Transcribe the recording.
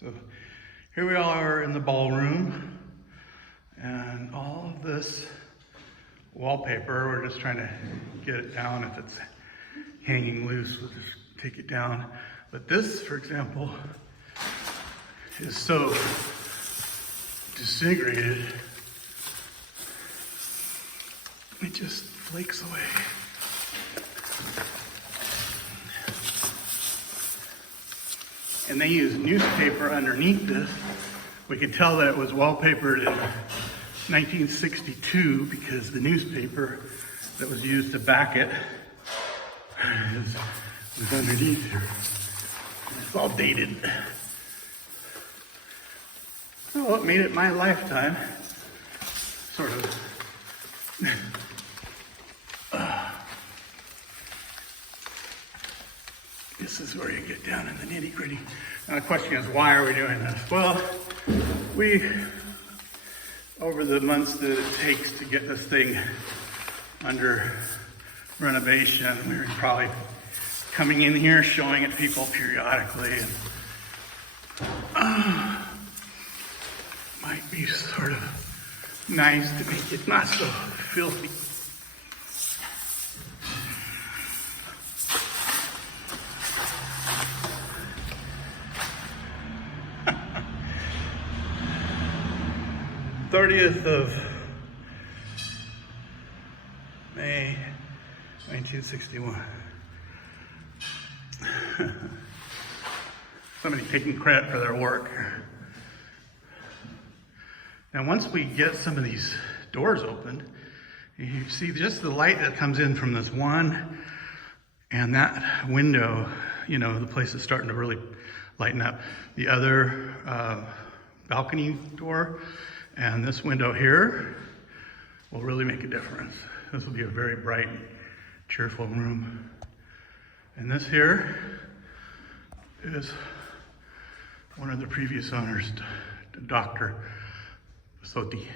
So here we are in the ballroom, and all of this wallpaper, we're just trying to get it down. If it's hanging loose, we'll just take it down. But this, for example, is so disintegrated, it just flakes away. And they use newspaper underneath this. We could tell that it was wallpapered in 1962 because the newspaper that was used to back it was underneath here. It's all dated. So it made it my lifetime, sort of. This is where you get down in the nitty gritty. Now the question is, why are we doing this? Well, over the months that it takes to get this thing under renovation, we were probably coming in here, showing it people periodically, and might be sort of nice to make it not so filthy. '30th of May, 1961. Somebody taking credit for their work. Now, once we get some of these doors open, you see just the light that comes in from this one and that window, you know, the place is starting to really lighten up. The other balcony door and this window here will really make a difference. This will be a very bright, cheerful room. And this here is one of the previous owners, Dr. Soti.